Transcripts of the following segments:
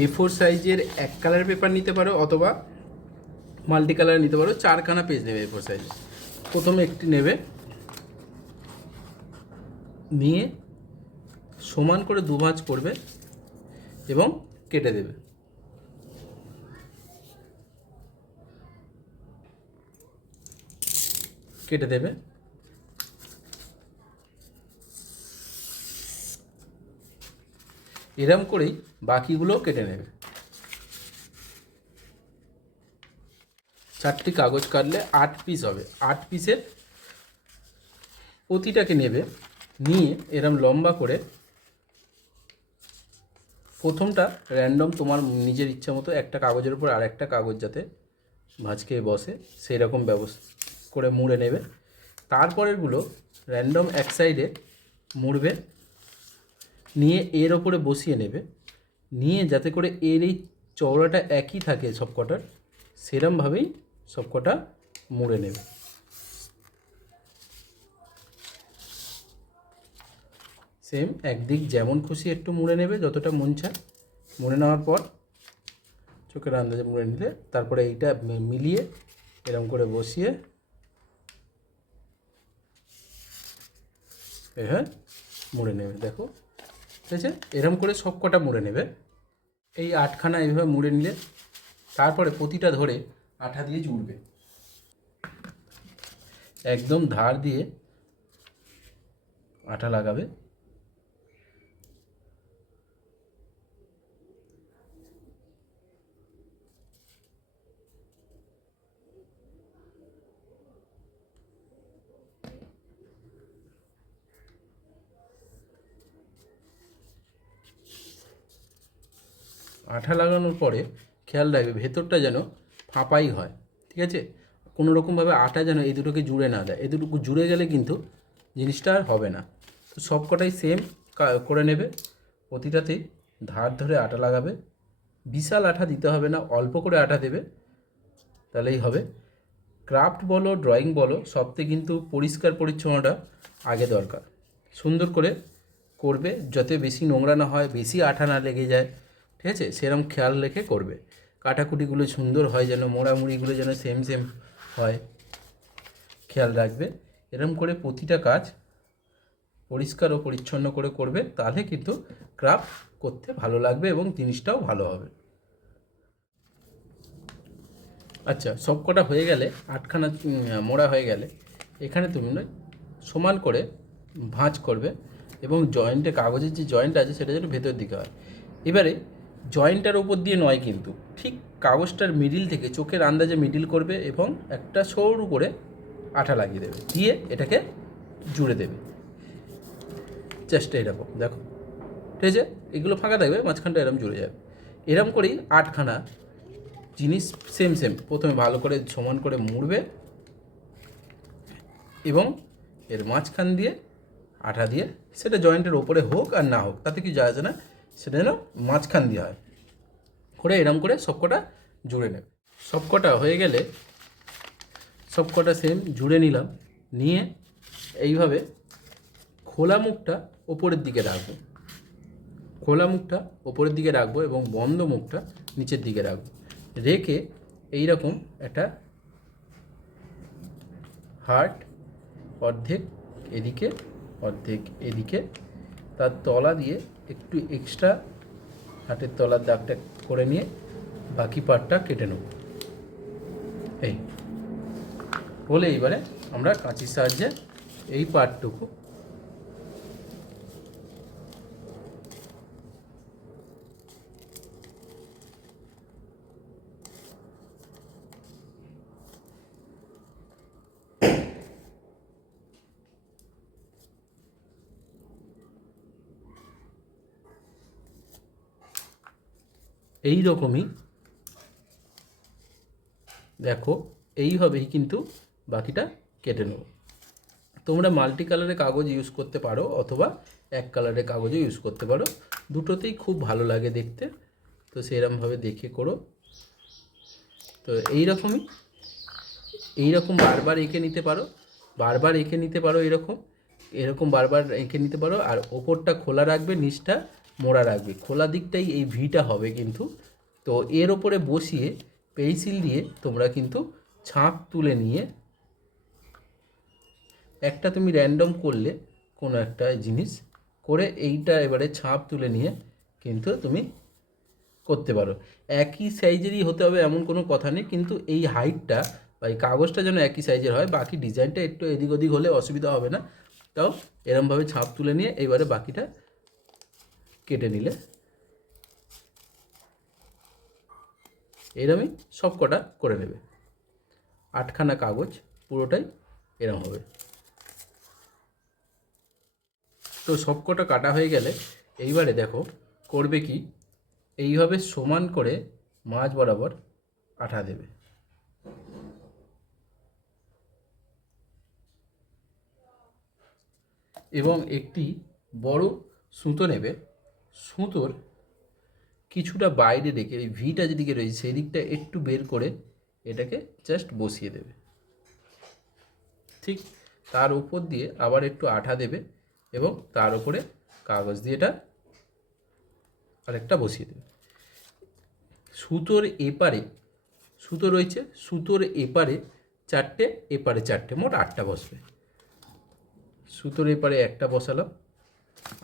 A4 সাইজের এক colour paper নিতে পারো অথবা মাল্টি কালার নিতে পারো। 4খানা পেজ নেবে A4 সাইজে। প্রথমে একটি নেবে, নিয়ে সমান করে দুভাঁজ করবে এবং কেটে দেবে। কেটে দেবে। এরম করেই বাকিগুলো কেটে নেবে। 4টি কাগজ কাটলে 8 পিস হবে। 8 পিসের প্রতিটাকে নেবে, নিয়ে এরম লম্বা করে প্রথমটা র্যান্ডম তোমার নিজের ইচ্ছা মতো একটা কাগজের উপর আর একটা কাগজ যাতে ভাঁজ খেয়ে বসে সেই রকম ব্যবস্থা করে মুড়ে নেবে। তারপরেরগুলো র্যান্ডম এক সাইডে মুড়বে, নিয়ে এর ওপরে বসিয়ে নেবে, নিয়ে যাতে করে এর এই চওড়াটা একই থাকে সবকটার, সেরমভাবেই সবকটা মুড়ে নেবে। সেম একদিক যেমন খুশি একটু মুড়ে নেবে, যতটা মন চায়। মুড়ে নেওয়ার পর চোখের আন্দাজে মুড়ে নিলে তারপরে এইটা মিলিয়ে এরম করে বসিয়ে হ্যাঁ মুড়ে নেবে। দেখো ঠিক আছে, এরম করে সব কটা মুড়ে নেবে। এই 8খানা এইভাবে মুড়ে নিলে তারপরে প্রতিটা ধরে আঠা দিয়ে জুড়বে, একদম ধার দিয়ে আঠা লাগাবে। আঠা লাগানোর পরে খেয়াল রাখবে ভেতরটা যেন ফাঁপাই হয়, ঠিক আছে? কোনো রকমভাবে আটা যেন এই দুটোকে জুড়ে না দেয়। এই দুটো জুড়ে গেলে কিন্তু জিনিসটা আর হবে না। তো সব কটাই সেম করে নেবে। প্রতিটাতেই ধার ধরে আটা লাগাবে। বিশাল আঠা দিতে হবে না, অল্প করে আটা দেবে, তাহলেই হবে। ক্রাফট বলো ড্রয়িং বলো সবতে কিন্তু পরিষ্কার পরিচ্ছন্নতা আগে দরকার। সুন্দর করে করবে, যাতে বেশি নোংরা না হয়, বেশি আঠা না লেগে যায়, ঠিক আছে? সেরকম খেয়াল রেখে করবে। কাটাকুটিগুলো সুন্দর হয়, যেন মোড়ামুড়িগুলো যেন সেম সেম হয়, খেয়াল রাখবে। এরকম করে প্রতিটা কাজ পরিষ্কার ও পরিচ্ছন্ন করে করবে, তাহলে কিন্তু ক্রাফট করতে ভালো লাগবে এবং জিনিসটাও ভালো হবে। আচ্ছা, সব কটা হয়ে গেলে 8খানা মোড়া হয়ে গেলে এখানে তুমি সমান করে ভাঁজ করবে এবং জয়েন্টে কাগজের যে জয়েন্ট আছে সেটা যেন ভেতর দিকে হয়। এবারে জয়েন্টটার উপর দিয়ে নয়, কিন্তু ঠিক কাগজটার মিডিল থেকে চোখের আন্দাজে মিডিল করবে এবং একটা সরু করে আঠা লাগিয়ে দেবে, দিয়ে এটাকে জুড়ে দেবে। চেষ্টা এরকম দেখো, ঠিক আছে? এগুলো ফাঁকা থাকবে, মাঝখানটা এরম জুড়ে যাবে। এরম করেই 8খানা জিনিস সেম সেম প্রথমে ভালো করে সমান করে মুড়বে এবং এর মাঝখান দিয়ে আঠা দিয়ে, সেটা জয়েন্টের ওপরে হোক আর না হোক তাতে কি যায় না, সেটা যেন মাঝখান দিয়ে হয় করে এরম করে সবকটা জুড়ে নেবে। সবকটা হয়ে গেলে সবকটা সেম জুড়ে নিলাম, নিয়ে এইভাবে খোলা মুখটা ওপরের দিকে রাখবো। খোলা মুখটা ওপরের দিকে রাখবো এবং বন্ধ মুখটা নিচের দিকে রাখবো। রেখে এইরকম একটা হার্ট অর্ধেক এদিকে অর্ধেক এদিকে, তার তলা দিয়ে একটু এক্সট্রা হার্টের তলার দাগটা করে নিয়ে বাকি পার্টটা কেটে নেব। এই বলে এইবারে আমরা কাঁচির সাহায্যে এই পার্টটুকু এই রকমই দেখো, এইভাবেই কিন্তু বাকিটা কেটে নেব। তোমরা মাল্টি কালারের কাগজ ইউজ করতে পারো অথবা এক কালারের কাগজও ইউজ করতে পারো, দুটোতেই খুব ভালো লাগে দেখতে। তো সেরকমভাবে দেখে করো। তো এইরকম বারবার এঁকে নিতে পারো, বারবার এঁকে নিতে পারো, এরকম বারবার এঁকে নিতে পারো। আর ওপরটা খোলা রাখবে, নিচটা মোড়া রাখবে, খোলা দিকটাই এই ভিটা হবে কিন্তু। তো এর ওপরে বসিয়ে পেন্সিল দিয়ে তোমরা কিন্তু ছাপ তুলে নিয়ে একটা তুমি র্যান্ডম করলে কোনো একটা জিনিস করে এইটা এবারে ছাপ তুলে নিয়ে কিন্তু তুমি করতে পারো। একই সাইজেরই হতে হবে এমন কোনো কথা নেই, কিন্তু এই হাইটটা বা এই কাগজটা যেন একই সাইজের হয়, বাকি ডিজাইনটা একটু এদিক ওদিক হলে অসুবিধা হবে না। তাও এরমভাবে ছাপ তুলে নিয়ে এইবারে বাকিটা কেটে নিলে এরমই সব কটা করে নেবে। 8খানা কাগজ পুরোটাই এরম হবে। তো সব কটা কাটা হয়ে গেলে এইবারে দেখো করবে কি, এইভাবে সমান করে মাঝ বরাবর আঠা দেবে। এবং একটি বড় সুতো নেবে, সুতোর কিছুটা বাইরে রেখে এই ভিটা যেদিকে রয়েছে সেই দিকটা একটু বের করে এটাকে জাস্ট বসিয়ে দেবে। ঠিক তার উপর দিয়ে আবার একটু আঠা দেবে এবং তার উপরে কাগজ দিয়ে এটা আরেকটা বসিয়ে দেবে। সুতোর এপারে সুতো রয়েছে, সুতোর এপারে 4টে, এপারে 4টে, মোট 8টা বসবে। সুতোর এপারে একটা বসালাম,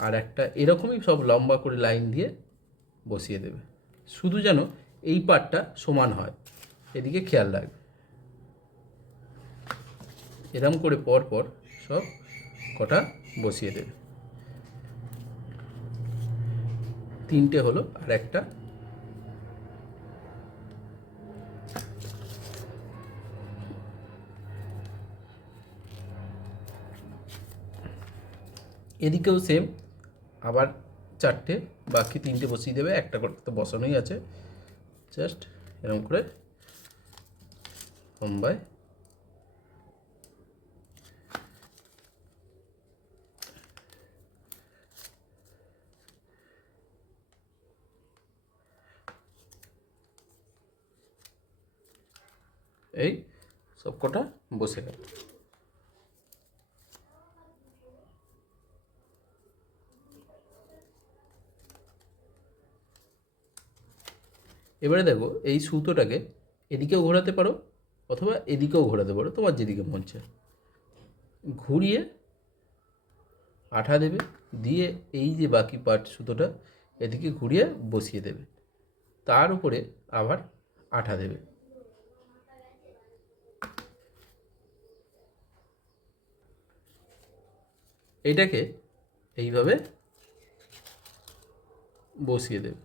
আর একটা এরকমই সব লম্বা করে লাইন দিয়ে বসিয়ে দেবে। শুধু যেন এই পাটটা সমান হয় এদিকে খেয়াল রাখবে। এরম করে পর পর সব কটা বসিয়ে দেবে। 3টে হলো, আর একটা এদিকেও সেম, আবার 4টে, বাকি 3টে বসিয়ে দেবে। একটা করে তো বসানোই আছে, জাস্ট এরকম করে লম্বায় এই সব কটা বসে গেল। এবারে দেখো এই সুতোটাকে এদিকেও ঘোরাতে পারো অথবা এদিকেও ঘোরাতে পারো, তোমার যেদিকে মন চায়। ঘুরিয়ে আঠা দেবে, দিয়ে এই যে বাকি পার্ট সুতোটা এদিকে ঘুরিয়ে বসিয়ে দেবে, তার উপরে আবার আঠা দেবে। এইটাকে এইভাবে বসিয়ে দেবে।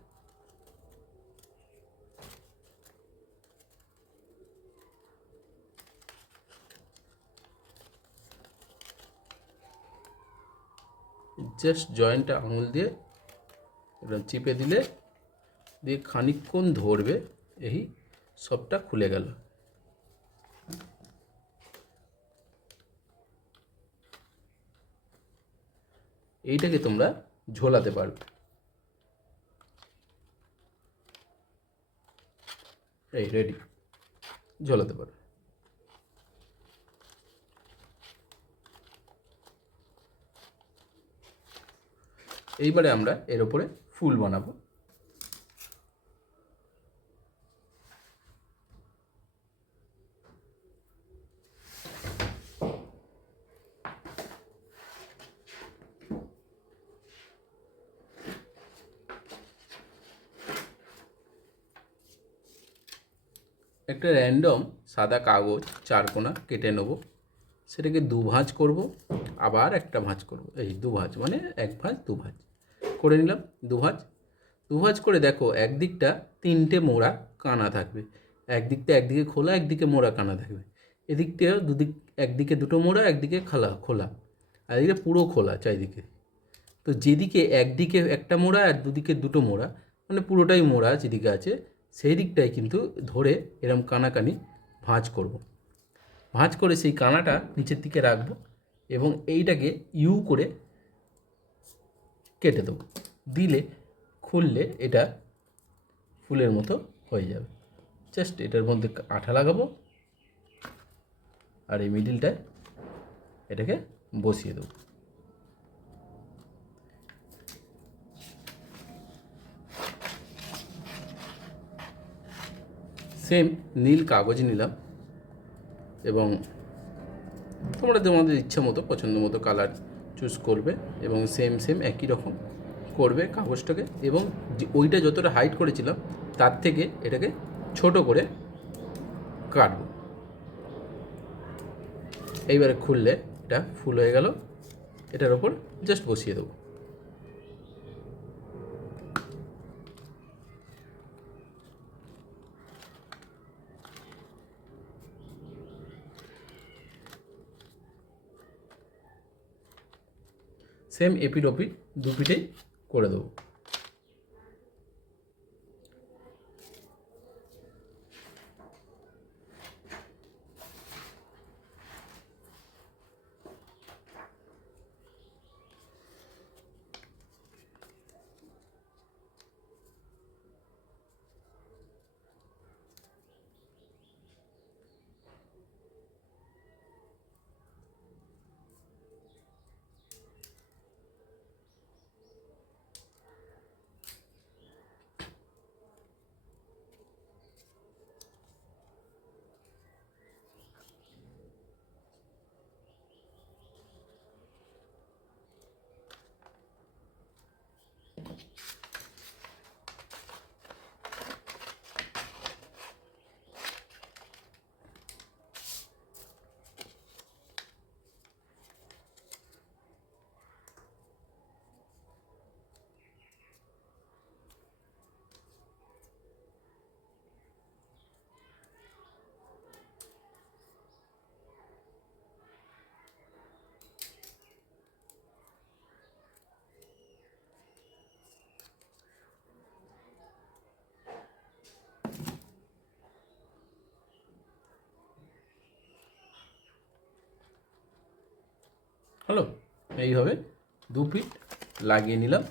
জাস্ট জয়েন্টটা আঙুল দিয়ে এরকম চিপে দিলে, দিয়ে খানিকক্ষণ ধরবে, এই সবটা খুলে গেল। এইটাকে তোমরা ঝোলাতে পারবে। এই রেডি, ঝোলাতে পারবে। এইবারে আমরা এর উপরে ফুল বানাবো। একটা র্যান্ডম সাদা কাগজ 4 কোণা কেটে নেব, সেটাকে 2 ভাঁজ করব, আবার একটা ভাঁজ করব। এই 2 ভাঁজ মানে 1 ভাঁজ 2 ভাঁজ করে নিলাম। 2 ভাঁজ 2 ভাঁজ করে দেখো একদিকটা 3টে মোড়া কানা থাকবে, একদিকটা একদিকে খোলা একদিকে মোড়া কানা থাকবে। এদিকটাও দুদিক, একদিকে 2টো মোড়া একদিকে খোলা খোলা, আর এদিকে পুরো খোলা চারিদিকে। তো যেদিকে একদিকে একটা মোড়া আর দুদিকে 2টো মোড়া, মানে পুরোটাই মোড়া যেদিকে আছে, সেই দিকটাই কিন্তু ধরে এরম কানাকানি ভাঁজ করব। ভাঁজ করে সেই কানাটা নিচের দিকে রাখবো এবং এইটাকে ইউ করে কেটে দেবো। দিলে খুললে এটা ফুলের মতো হয়ে যাবে। জাস্ট এটার মধ্যে আঠা লাগাবো আর এই মিডিলটায় এটাকে বসিয়ে দেবো। সেম নীল কাগজ নিলাম এবং তোমরা তোমাদের ইচ্ছা মতো পছন্দ মতো কালার চুজ করবে এবং সেম একই রকম করবে কাগজটাকে, এবং ওইটা যতটা হাইট করেছিলাম তার থেকে এটাকে ছোট করে কাটবো। এইবারে খুললে এটা ফুল হয়ে গেল, এটার ওপর জাস্ট বসিয়ে দেবো। সেম এপিট ওপিট দু পিঠেই করে দেবো। হলো, এইভাবে দু পিঠ লাগিয়ে নিলাম।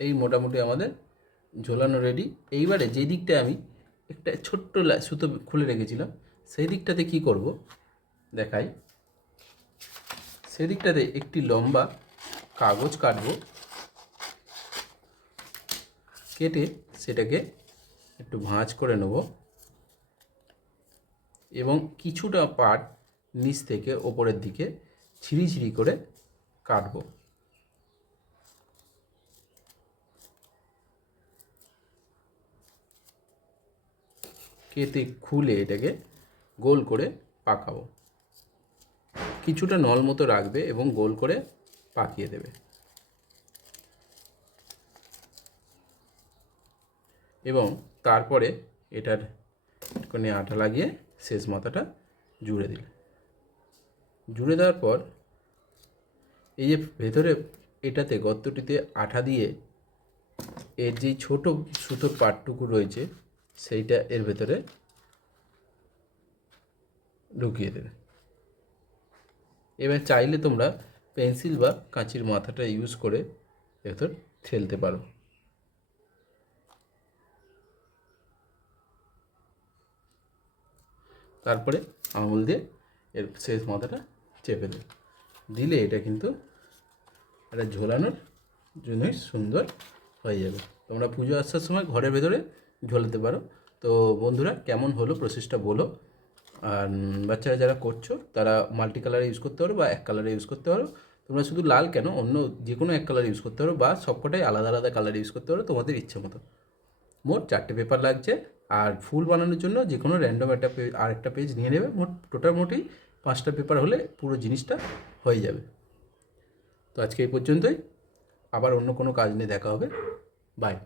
এই মোটামুটি আমাদের ঝোলানো রেডি। এইবারে যে দিকটা আমি একটা ছোট্ট সুতো খুলে রেখেছিলাম সেই দিকটাতে কি করব দেখাই। সেদিকটাতে একটি লম্বা কাগজ কাটবো, কেটে সেটাকে একটু ভাঁজ করে নেব এবং কিছুটা পার্ট নিচ থেকে ওপরের দিকে ছিঁড়ি করে কাটবো। কেটে খুলে এটাকে গোল করে পাকাবো। কিছুটা নল মতো রাখবে এবং গোল করে পাকিয়ে দেবে। এবং তারপরে এটার একটুখানি আঠা লাগিয়ে শেষ মাথাটা জুড়ে দিলে, জুড়ে দেওয়ার পর এই যে ভেতরে এটাতে গর্তটিতে আঠা দিয়ে এর যেই ছোট সুতোর পাটটুকু রয়েছে সেইটা এর ভেতরে ঢুকিয়ে দেবে। এবার চাইলে তোমরা পেন্সিল বা কাঁচির মাথাটা ইউজ করে ভেতর ঠেলতে পারো। তারপরে আঙুল দিয়ে এর শেষ মাথাটা চেপে দেবে, দিলে এটা কিন্তু একটা ঝোলানোর জন্যই সুন্দর হয়ে যাবে। তোমরা পুজো আসার সময় ঘরের ভেতরে ঝোলাতে পারো। তো বন্ধুরা, কেমন হলো প্রসেসটা বলো। আর বাচ্চারা যারা করছো তারা মাল্টি কালারে ইউজ করতে পারো বা এক কালারে ইউজ করতে পারো। তোমরা শুধু লাল কেন, অন্য যে কোনো এক কালার ইউজ করতে পারো বা সবকটাই আলাদা আলাদা কালার ইউজ করতে পারো তোমাদের ইচ্ছে মতো। মোট 4টে পেপার লাগছে, আর ফুল বানানোর জন্য যে কোনো র্যান্ডম একটা আরেকটা পেজ নিয়ে নেবে। মোটামুটি 5টা পেপার হলে পুরো জিনিসটা হয়ে যাবে। তো আজকে এই পর্যন্তই, আবার অন্য কোনো কাজ নিয়ে দেখা হবে। বাই।